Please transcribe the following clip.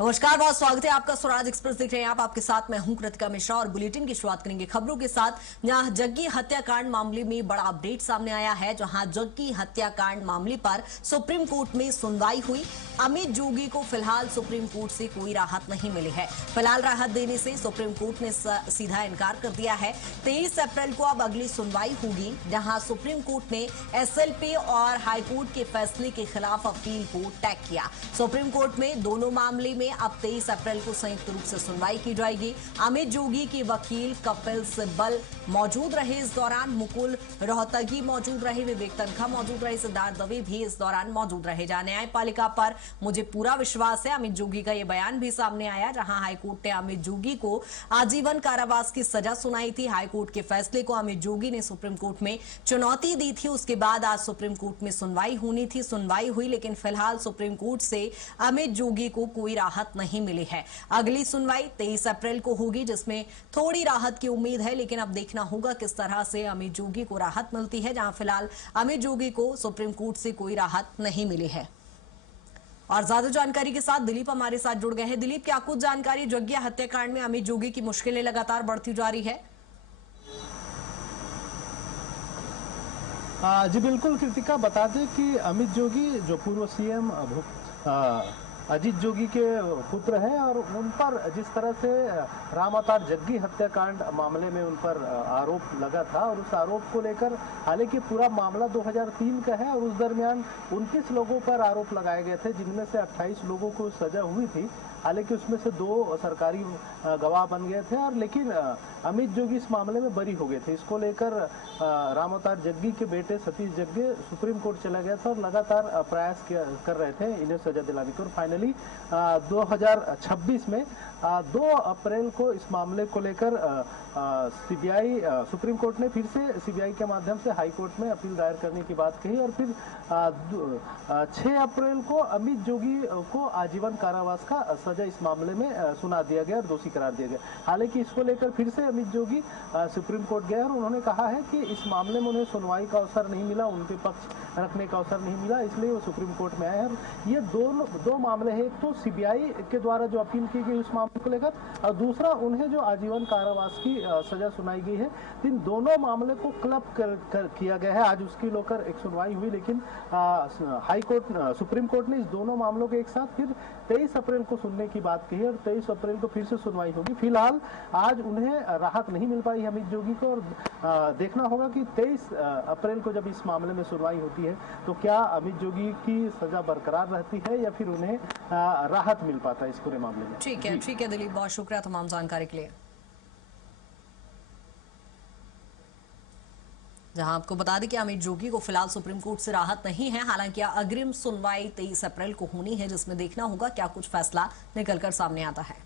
नमस्कार, बहुत स्वागत है आपका। स्वराज एक्सप्रेस देख रहे हैं आप। आपके साथ मैं हूं कृतिका मिश्रा और बुलेटिन की शुरुआत करेंगे खबरों के साथ। जहां जग्गी हत्याकांड मामले में बड़ा अपडेट सामने आया है। जहां जग्गी हत्याकांड मामले पर सुप्रीम कोर्ट में सुनवाई हुई। अमित जोगी को फिलहाल सुप्रीम कोर्ट से कोई राहत नहीं मिली है। फिलहाल राहत देने से सुप्रीम कोर्ट ने सीधा इनकार कर दिया है। 23 अप्रैल को अब अगली सुनवाई होगी, जहां सुप्रीम कोर्ट ने एसएलपी और हाईकोर्ट के फैसले के खिलाफ अपील को टैग किया। सुप्रीम कोर्ट में दोनों मामले में अब 23 अप्रैल को संयुक्त रूप से सुनवाई की जाएगी। अमित जोगी के वकील कपिल सिब्बल मौजूद रहे इस दौरान, मुकुल रोहतगी मौजूद रहे, विवेक तनखा मौजूद रहे, सिद्धार्थ दवे भी इस दौरान मौजूद रहे। जहां न्यायपालिका पर मुझे पूरा विश्वास है, अमित जोगी का यह बयान भी सामने आया। जहां हाईकोर्ट ने अमित जोगी को आजीवन कारावास की सजा सुनाई थी। हाईकोर्ट के फैसले को अमित जोगी ने सुप्रीम कोर्ट में चुनौती दी थी। उसके बाद आज सुप्रीम कोर्ट में सुनवाई होनी थी। सुनवाई हुई, लेकिन फिलहाल सुप्रीम कोर्ट से अमित जोगी को कोई राहत नहीं मिली है। अगली सुनवाई 23 अप्रैल को होगी, जिसमें थोड़ी राहत की उम्मीद है, लेकिन अब देखना होगा किस तरह से अमित जोगी को राहत मिलती है। जहां फिलहाल अमित जोगी को सुप्रीम कोर्ट से कोई राहत नहीं मिली है। और ज्यादा जानकारी के साथ दिलीप हमारे साथ जुड़ गए हैं। दिलीप, क्या कुछ जानकारी? जग्गी हत्याकांड में अमित जोगी की मुश्किलें लगातार बढ़ती जा रही है। जी बिल्कुल कृतिका, बता दें कि अमित जोगी जो पूर्व सीएम अजीत जोगी के पुत्र हैं और उन पर जिस तरह से राम अवतार जग्गी हत्याकांड मामले में उन पर आरोप लगा था और उस आरोप को लेकर हालांकि पूरा मामला 2003 का है और उस दरमियान 29 लोगों पर आरोप लगाए गए थे, जिनमें से 28 लोगों को सजा हुई थी। हालांकि उसमें से 2 सरकारी गवाह बन गए थे और लेकिन अमित जोगी इस मामले में बरी हो गए थे। इसको लेकर राम अवतार जग्गी के बेटे सतीश जग्गी सुप्रीम कोर्ट चला गया था और लगातार प्रयास कर रहे थे इन्हें सजा दिलाने की। और फाइनली 2026 में 2 अप्रैल को इस मामले को लेकर सीबीआई सुप्रीम कोर्ट ने फिर से सीबीआई के माध्यम से हाई कोर्ट में अपील दायर करने की बात कही और फिर 6 अप्रैल को अमित जोगी को आजीवन कारावास का सजा इस मामले में सुना दिया गया और दोषी करार दिया गया। हालांकि इसको लेकर फिर से अमित जोगी सुप्रीम कोर्ट गए और उन्होंने कहा है कि इस मामले में उन्हें सुनवाई का अवसर नहीं मिला, उनके पक्ष रखने का अवसर नहीं मिला, इसलिए वो सुप्रीम कोर्ट में आए हैं। ये दो मामले हैं, एक तो सीबीआई के द्वारा जो अपील की गई उस मामले को लेकर और दूसरा उन्हें जो आजीवन कारावास की सजा सुनाई गई है। इन दोनों मामले को क्लब किया गया है। आज उसकी लेकर एक सुनवाई हुई, लेकिन हाई कोर्ट सुप्रीम कोर्ट ने इस दोनों मामलों के एक साथ फिर 23 अप्रैल को सुनने की बात कही और 23 अप्रैल को फिर से सुनवाई होगी। फिलहाल आज उन्हें राहत नहीं मिल पाई अमित जोगी को और देखना होगा कि 23 अप्रैल को जब इस मामले में सुनवाई होती है तो क्या अमित जोगी की सजा बरकरार रहती है या फिर उन्हें राहत मिल पाता है इस पूरे मामले में। ठीक है दिलीप, बहुत शुक्रिया तमाम जानकारी के लिए। जहां आपको बता दें कि अमित जोगी को फिलहाल सुप्रीम कोर्ट से राहत नहीं है। हालांकि अग्रिम सुनवाई 23 अप्रैल को होनी है, जिसमें देखना होगा क्या कुछ फैसला निकलकर सामने आता है।